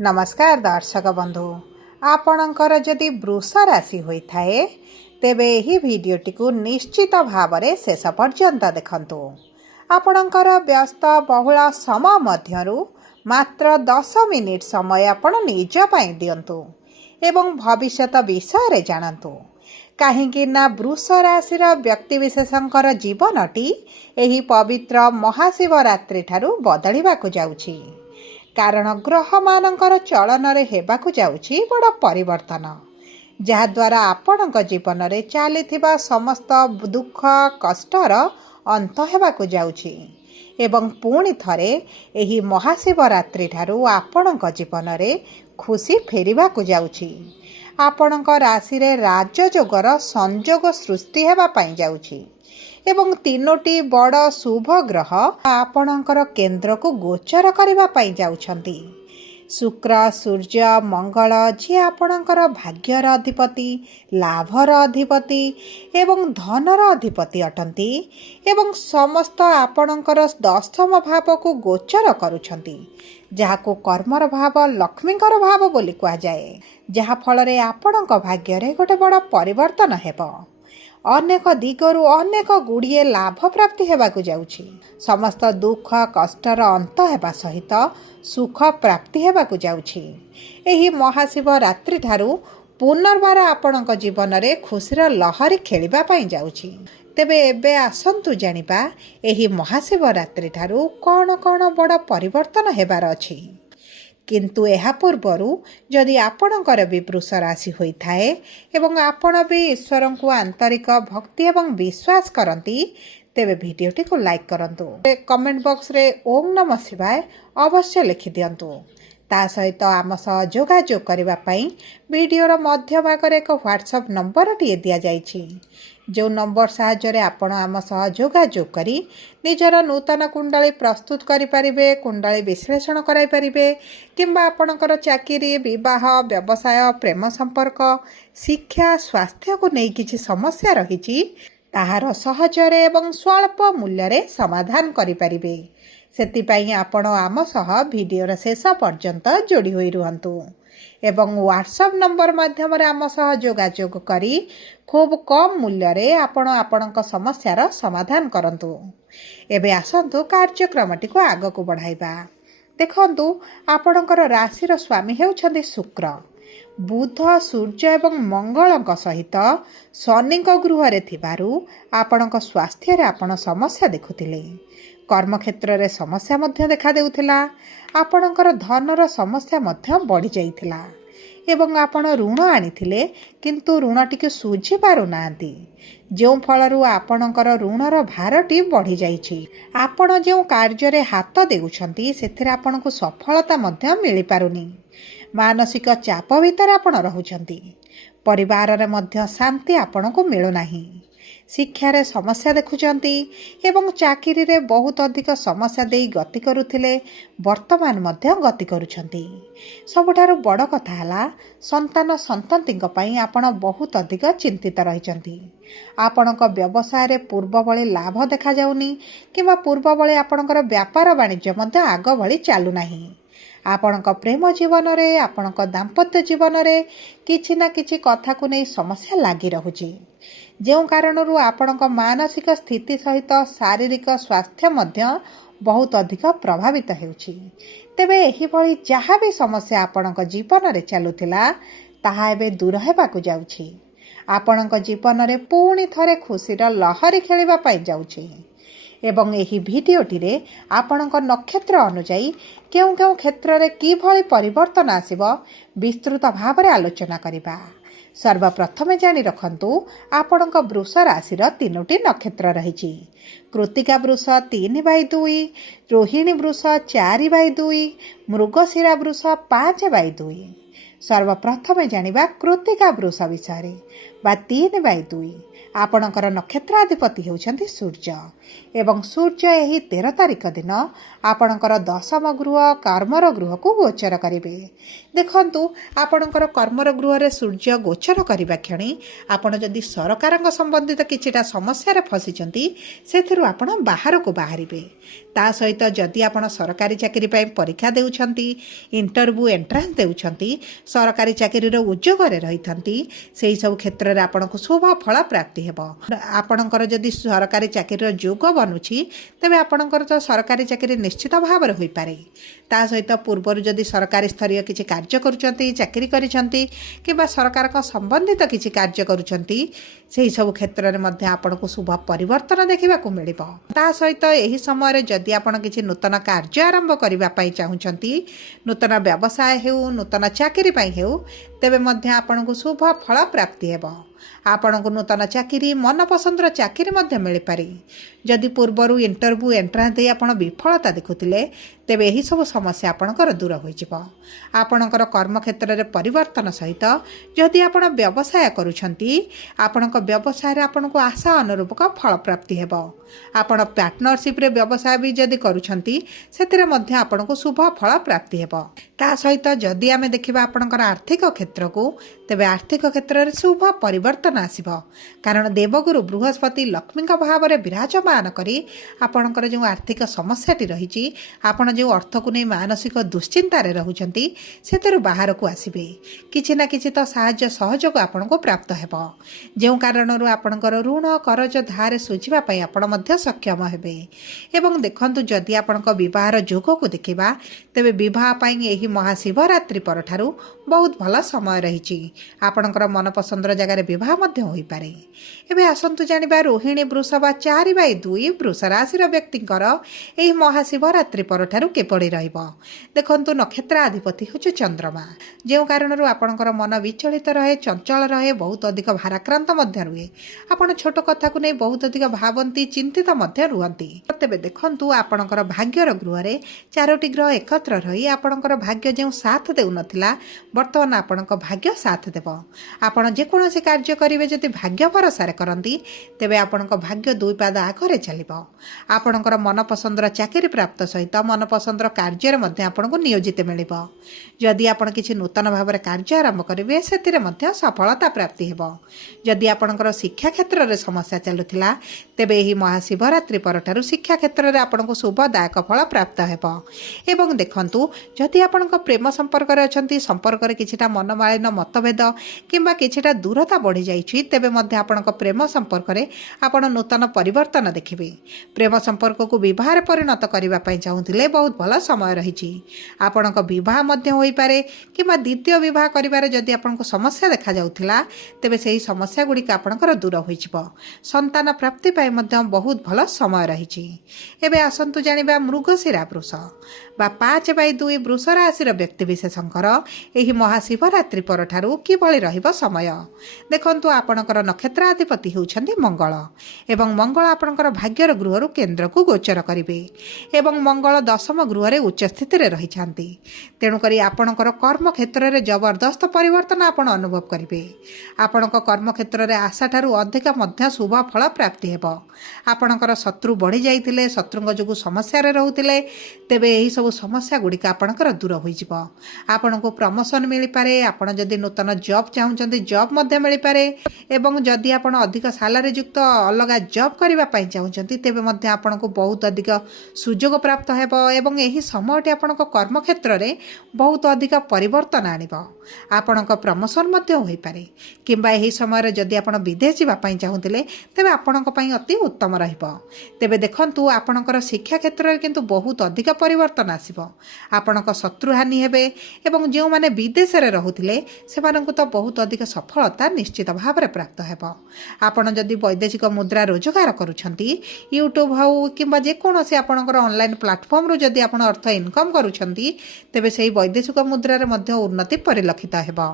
नमस्कार दर्शक बंधु आपणकर जदि वृष राशि होता है तेबे एही भिडियोटी को निश्चित भाव में शेष पर्यंत देखंतु। आपणकर व्यस्त बहुल समय मध्यरु मात्र 10 मिनिट समय आपण निज पई दियंतु एवं भविष्यत विषय रे जानंतु। काहेकि ना वृष राशिर व्यक्तिविशेषंकर जीवनटी एही पवित्र महाशिवरात्रि ठारू बदलिबाकु जाउछि। कारण ग्रह मानकर चलन रे हेबाकु जाउछि बड़ परिवर्तन, जहाद्वारा आपणक जीवन रे चलीथिबा समस्त दुख कष्टर अंत हेबाकु जाउछि एवं पुणी थरे एही महाशिवरात्रि ठारू आपणक जीवन रे खुशी फेरिबाकु जाउछि। आपणक राशि रे राजयोगर संयोग सृष्टि हेबा पई जाउछि एवं तीनोटी बड़ शुभ ग्रह आपणकर केन्द्र को गोचर करबा पई जाउछंती। शुक्र, सूर्य, मंगल जी आपणकर भाग्यर अधिपति, लाभर अधिपति एवं धनर अधिपति अटंती एवं समस्त आपणकर दशम भाव को गोचर करुछंती, जहाको कर्मर भाव लक्ष्मीकर भाव बोली कहा जाए, जहा फल रे आपणक भाग्य गोटे बड़ परिवर्तन हेबो। अनेक दिगरु अनेक गुड़िए लाभ प्राप्ति हेबाकु जाउछि। समस्त दुख कष्टर अंत हेबा सहित सुख प्राप्ति हेबाकु जाउछि। एही महाशिवरात्रि ठारू पुनर्बार आपणक जीवन रे खुशीर लहरी खेलिबा पई जाउछि। तेबे एबे आसंतु जानिबा एही महाशिवरात्रि ठारू कौन कौन बड़ परिवर्तन हेबार अछि। किंतु एहा पूर्वरु जदि आपणकर भी वृष राशि होता है एवं आपण भी ईश्वर को आंतरिक भक्ति एवं विश्वास करती तेबे वीडियोटी को लाइक करंतु। कमेंट बॉक्स रे ओम नमः शिवाय अवश्य लिखि दियंतु। ता सहित आम सह जोगाजोग करबा पई वीडियोर मध्य भाग एक व्हाट्सएप नंबर टी दिया जाइछि, जो नंबर साहाय्य रे आपण आम सह जोगाजोग करी निजर नूतन कुंडली प्रस्तुत करि परिबे, कुंडली विश्लेषण कराई परिबे किंबा आपणकर चाकरी, विवाह, व्यवसाय, प्रेम संपर्क, शिक्षा, स्वास्थ्य को नहीं किछि समस्या रहिछि ताहार सहजरे एवं स्वल्प मूल्य रे समाधान करि परिबे। सेतिपई आपण आम सह वीडियोर शेष पर्यंत जोड़ी होई रुहंतु एवं व्हाट्सएप नंबर माध्यम आम सह जोगाजोग करी खूब कम मूल्य रे आपण आपणक समस्यार समाधान करंतु। एबे आसंतु कार्यक्रमटी को आग को बढ़ाइबा। देखंतु आपणकर राशिर स्वामी हेउछंती शुक्र। बुध, सूर्य एवं मंगलक सहित शनिक गृह रे थिबारु आपणक स्वास्थ्य रे आपण समस्या देखुथिले। कर्म क्षेत्र रे समस्या मध्य देखा देउथिला। आपणकर धनर समस्या मध्य बढ़ी जाइथिला एवं आपण ऋण आनिथिले किंतु ऋणटी के सुझी पारु नांती, जो फलरु आपणकर ऋणर भारटी बढ़ी जाइछि। आपण जो कार्य रे हाथ देउछंती सेथिरे आपणको सफलता मध्य मिली पारुनी। मानसिक चाप भीतर आपण रहुछंती। परिवार रे मध्य शांति आपणको मिलु नाही। शिक्षा रे समस्या देखुचंती एवं चाकरी रे बहुत अधिक समस्या देई गति करुथिले वर्तमान मध्य गति करुछंती। सबुठारु बड़ कथा हला संतान संततिक पई आपण बहुत अधिक चिंतित रहिचंती। आपणक व्यवसाय रे पूर्व भली लाभ देखा जाउनी किबा पूर्व भली आपणकर व्यापार वाणिज्य मध्य आग भली चालू नाही। आपणक प्रेम जीवन रे आपणक दाम्पत्य जीवन रे किछि ना किछि कथा को नै समस्या लागि रहुची, जो कारणरू आपणक मानसिक स्थिति सहित शारीरिक स्वास्थ्य मध्य बहुत अधिक प्रभावित हेउची। तेबे एही भली जहाँ भी समस्या आपणक जीवन रे चालुथिला ताहा एबे दूर हेबाकु जाउची। आपणक जीवन रे पुणी थरे खुशीर लहरी खेलिबा पई जाउची एवं एही भिडियोटी रे आपणक नक्षत्र अनुसार केउ केउ क्षेत्र रे की भली परिवर्तन आसीबो विस्तृत भाव रे आलोचना करिबा। सर्वप्रथमे जानी रखंतु आपणक वृष राशिर तीनोटी नक्षत्र रहिछि। कृत्तिका वृष 3/2, रोहिणी वृष 4/2, मृगशिरा वृष 5/2। सर्वप्रथमे जानिबा कृत्तिका वृष विषय बा 3/2। आपणकर नक्षत्राधिपति होउछन्ति सूर्य एवं सूर्य यही 13 तारिख दिन आपणकर दशम गृह कर्मर गृह को गोचर करेंगे। देखंतु आपणकर कर्मर गृह रे सूर्य गोचर करबा क्षणी आपण जदि सरकार संबंधित किछिटा समस्या रे फसिचंती सेथिरु आपण बाहर को बाहरिबे। ता सहित जदि आपण सरकारी चाकरी पय परीक्षा देउछंती, इंटरव्यू एंट्रांस देउछंती, सरकारी चाकरी रो उद्योग रे रहिथंती, सेही सब क्षेत्र रे आपण को शुभ फल प्राप्ति हेबो। आपणकर जदि सरकारी चाकरी रो योग बनुछि तबे आपणकर तो सरकारी चाकरी निश्चित भाव रे होई पारे। ता सहित पूर्वर जदि सरकारी स्तरीय किछि कार्य करूछंती, चाकरी करिछंती किबा सरकार को संबंधित किछि कार्य करूछंती, सेही सब क्षेत्र रे मध्ये आपण को शुभ परिवर्तन देखिबा को मिलिबो। ता सहित एही समय रे जदि आपण किछि नूतन कार्य आरंभ करिबा पई चाहुछंती, नूतन व्यवसाय हेउ, नूतन चाकरी पई हेउ, तेबे मध्ये आपण को शुभ फल प्राप्ति हेबो। आपण को नूतन चाकरी मन पसंदर चाकरी मध्ये मिल पारे। जदि पूर्वर इंटरव्यू एंट्रांस दे आपण विफलता देखुथिले तेबे एही सब समस्या आपणकर दूर होई जिवो। आपणकर कर्म क्षेत्र रे परिवर्तन सहित जदि आपण व्यवसाय करूछंती, आपणक व्यवसाय रे आपण को आशा अनुरूप का फल प्राप्ति हेबो। आपण पार्टनरशिप रे व्यवसाय भी जदि करूछंती सेतिरे मध्ये आपण को शुभ फल प्राप्ति हेबो। ता सहित जदि आमे देखिबा आपणकर आर्थिक क्षेत्र को तेबे आर्थिक क्षेत्र रे शुभ परिवर्तन आसिबो। कारण देवगुरु बृहस्पति लक्ष्मी भाव में विराजमान करी आपणकर जो आर्थिक समस्याटी रही आपण जो अर्थ को नहीं मानसिक दुश्चिंतार रहुचंती सेतरु बाहर को आसिबे। किछि ना किछि तो साहाय्य सहयोग आपण को प्राप्त हेबो। जो कारणरू आपणकर ऋण करज धार सुझिबा पई आपण मध्य सक्षम हेबे। एवं देखंतु जदि आपणक विवाहर योग को देखिबा तेबे विवाह पई एही महाशिवरात्रि परठारु बहुत भल समय रही। आपणकर मन पसंदर जगार विवाह मध्य होई पारे। एबे आसंतु जानिबा रोहिणी वृष बा 4/2 वृष राशि व्यक्तिंकर एही महाशिवरात्रि परठारु केपड़ी रहिबो। देखंतु नक्षत्राधिपति होछ चंद्रमा, जो कारणरू आपणकर मन विचलित रहे, चंचल रहे, बहुत अधिक भाराक्रांत मध्य रुहे। आपण छोट कथा को नहीं बहुत अधिक भावंती, चिंतित मध्य रुहंती। तेबे देखंतु आपणकर भाग्यर गृह रे 4टी ग्रह एकत्र रही आपणकर भाग्य जो साथ देउ नथिला वर्तमान आपणक भाग्य साथ देबो। आपण जे कोनोसी कार्य करिवे जति भाग्य भरोसा रे करंती तेबे आपणक भाग्य दुई पाद आगरे चलिबो। आपणकर मन पसंदर चाकरी प्राप्त सहित मन पसंदर कार्य मध्ये आपणको नियोजित मिलिबो। जदि आपण किछि नूतन भाव में कार्य आरंभ करिवे सेतिरे मध्ये सफलता प्राप्ति हेबो। जदि आपणकर शिक्षा क्षेत्र रे समस्या चलुथिला तेबे एही महाशिवरात्रि परठारु शिक्षा क्षेत्र रे आपणको शुभदायक फल प्राप्त हेबो। एवं देखंतु जदि आपणक प्रेम संपर्क रे अछंती, संपर्क रे किछिटा मनमालिन मतभेद किंबा किछिटा दूरता बढ़ी जाइछि तेबे मध्ये आपणक प्रेम संपर्क रे आपण नूतन परिवर्तन देखिबे। प्रेम संपर्क को विवाह रे परिणत करिबा पई चाहुथिले बहुत भल समय रहिछि। आपणक विवाह मध्ये होई पारे किंबा द्वितीय विवाह करिबारे जदि आपणको समस्या देखा जाउथिला तेबे सेही समस्या गुडी का आपणकर दूर होई जिवो। संतान प्राप्ति पई मध्ये बहुत भल समय रहिछि। एबे आसंतु जानिबा मृगशिरा वृष बा 5/2 वृष राशि व्यक्ति विशेषकर एही महाशिवरात्रि परठारु किभଳି रहिबो समय। देखंतु आपणकर नक्षत्राधिपति होउछन्ति मंगल एवं मंगल आपणकर भाग्यर गृहरु केंद्र को गोचर करिवे एवं मंगल दशम गृह रे उच्च स्थिति रे रहिछांती। तेणु करी आपणकर कर्म क्षेत्र रे जबरदस्त परिवर्तन आपण अनुभव करिवे। आपणक कर्म क्षेत्र रे आशा ठारु अधिक मध्य शुभ फल प्राप्ति हेबो। आपणकर शत्रु बढ़ी जाइतिले, शत्रुंग जोगु समस्या रे रहुतिले तेबे एही सब समस्या गुडिक आपणकर दूर होई जिवो। आपणको प्रमोशन मिली पारे। आपण जदि नूतन जॉब चाहुचंती जॉब मध्य मिली पारे एवं जदि आपण अधिक सैलरी युक्त अलग जॉब करबा पई चाहुचंती तेबे मध्य आपणको बहुत अधिक सुयोग प्राप्त हेबो एवं एही समयटी आपणको कर्म क्षेत्र रे बहुत अधिक परिवर्तन आनिबो। आपणको प्रमोशन मध्य होई पारे किंबा एही समय रे जदि आपण विदेश जिबा पई चाहुतिले तेबे आपणको पई अति उत्तम रहिबो। तेबे देखंतु आपणकर शिक्षा क्षेत्र रे किंतु बहुत अधिक परिवर्तन आसिबो। आपणको शत्रु हानि हेबे एवं जो माने विदेश रे रहुतिले सेमानंकु तो बहुत अधिक सफलता निश्चित भाव में प्राप्त हेबो। आपण जदि वैदेशिक मुद्रा रोजगार करूछंती यूट्यूब हो किंबा जे कोनोसी आपणकर ऑनलाइन प्लेटफॉर्म रो जदि आपण अर्थ इनकम करूछंती तेबे सेही वैदेशिक मुद्रा रे मध्ये उन्नति परिलक्षित हेबो।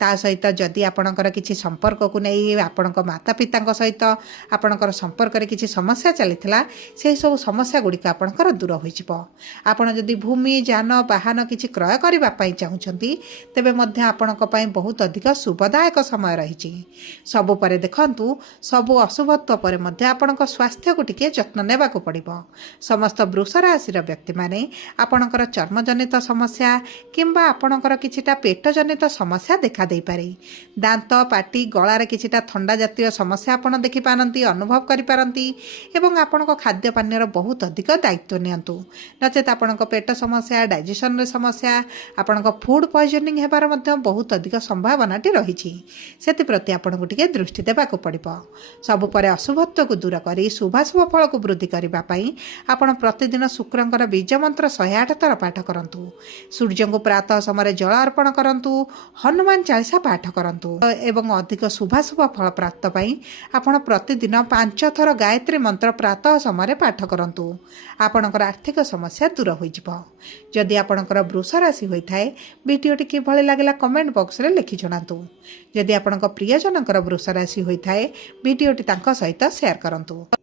ता सहित जदि आपणकर किछि संपर्क को नै आपणक माता पितांक सहित आपणकर संपर्क रे किछि समस्या चलिथिला सेही सब समस्या गुडी का आपणकर दूर होई जिवो। आपण जदि भूमि जान वाहन किछि क्रय करबा पई चाहुछंती तेबे मध्ये ଆପଣଙ୍କ ପାଇଁ ବହୁତ ଅଧିକ ଶୁଭଦାୟକ ସମୟ ରହିଛି। ସବୁ ପରେ ଦେଖନ୍ତୁ, ସବୁ ଅଶୁଭତ୍ୱ ପରେ ମଧ୍ୟ ଆପଣଙ୍କ ସ୍ୱାସ୍ଥ୍ୟକୁ ଟିକିଏ ଯତ୍ନ ନେବାକୁ ପଡ଼ିବ। ସମସ୍ତ ବୃଷ ରାଶିର ବ୍ୟକ୍ତିମାନେ ଆପଣଙ୍କର ଚର୍ମଜନିତ ସମସ୍ୟା କିମ୍ବା ଆପଣଙ୍କର କିଛିଟା ପେଟଜନିତ ସମସ୍ୟା ଦେଖାଦେଇପାରେ। ଦାନ୍ତ, ପାଟି, ଗଳାରେ କିଛିଟା ଥଣ୍ଡା ଜାତୀୟ ସମସ୍ୟା ଆପଣ ଦେଖିପାରନ୍ତି, ଅନୁଭବ କରିପାରନ୍ତି ଏବଂ ଆପଣଙ୍କ ଖାଦ୍ୟପାନୀୟର ବହୁତ ଅଧିକ ଦାୟିତ୍ୱ ନିଅନ୍ତୁ। ନଚେତ୍ ଆପଣଙ୍କ ପେଟ ସମସ୍ୟା, ଡାଇଜେସନରେ ସମସ୍ୟା, ଆପଣଙ୍କ ଫୁଡ୍ ପଏଜନିଂ ହେବାର ମଧ୍ୟ ବହୁତ ଅଧିକ ସମ୍ଭାବନାଟି ରହିଛି। ସେଥିପ୍ରତି ଆପଣଙ୍କୁ ଟିକେ ଦୃଷ୍ଟି ଦେବାକୁ ପଡ଼ିବ। ସବୁ ପରେ ଅଶୁଭତ୍ୱକୁ ଦୂର କରି ଶୁଭାଶୁଭ ଫଳକୁ ବୃଦ୍ଧି କରିବା ପାଇଁ ଆପଣ ପ୍ରତିଦିନ ଶୁକ୍ରଙ୍କର ବୀଜ ମନ୍ତ୍ର 108 ଥର ପାଠ କରନ୍ତୁ। ସୂର୍ଯ୍ୟଙ୍କୁ ପ୍ରାତଃ ସମୟରେ ଜଳ ଅର୍ପଣ କରନ୍ତୁ। ହନୁମାନ ଚାଳିଶା ପାଠ କରନ୍ତୁ ଏବଂ ଅଧିକ ଶୁଭାଶୁଭ ଫଳ ପ୍ରାପ୍ତ ପାଇଁ ଆପଣ ପ୍ରତିଦିନ 5 ଥର ଗାୟତ୍ରୀ ମନ୍ତ୍ର ପ୍ରାତଃ ସମୟରେ ପାଠ କରନ୍ତୁ। ଆପଣଙ୍କର ଆର୍ଥିକ ସମସ୍ୟା ଦୂର ହୋଇଯିବ। ଯଦି ଆପଣଙ୍କର ବୃଷ ରାଶି ହୋଇଥାଏ, ଭିଡ଼ିଓଟି କିଭଳି ଲାଗିଲା କମେଣ୍ଟ ବକ୍ସରେ ଲେଖି ଜଣାନ୍ତୁ। ଯଦି ଆପଣଙ୍କ ପ୍ରିୟଜନଙ୍କର ବୃଷ ରାଶି ହୋଇଥାଏ, ଭିଡ଼ିଓଟି ତାଙ୍କ ସହିତ ସେୟାର କରନ୍ତୁ।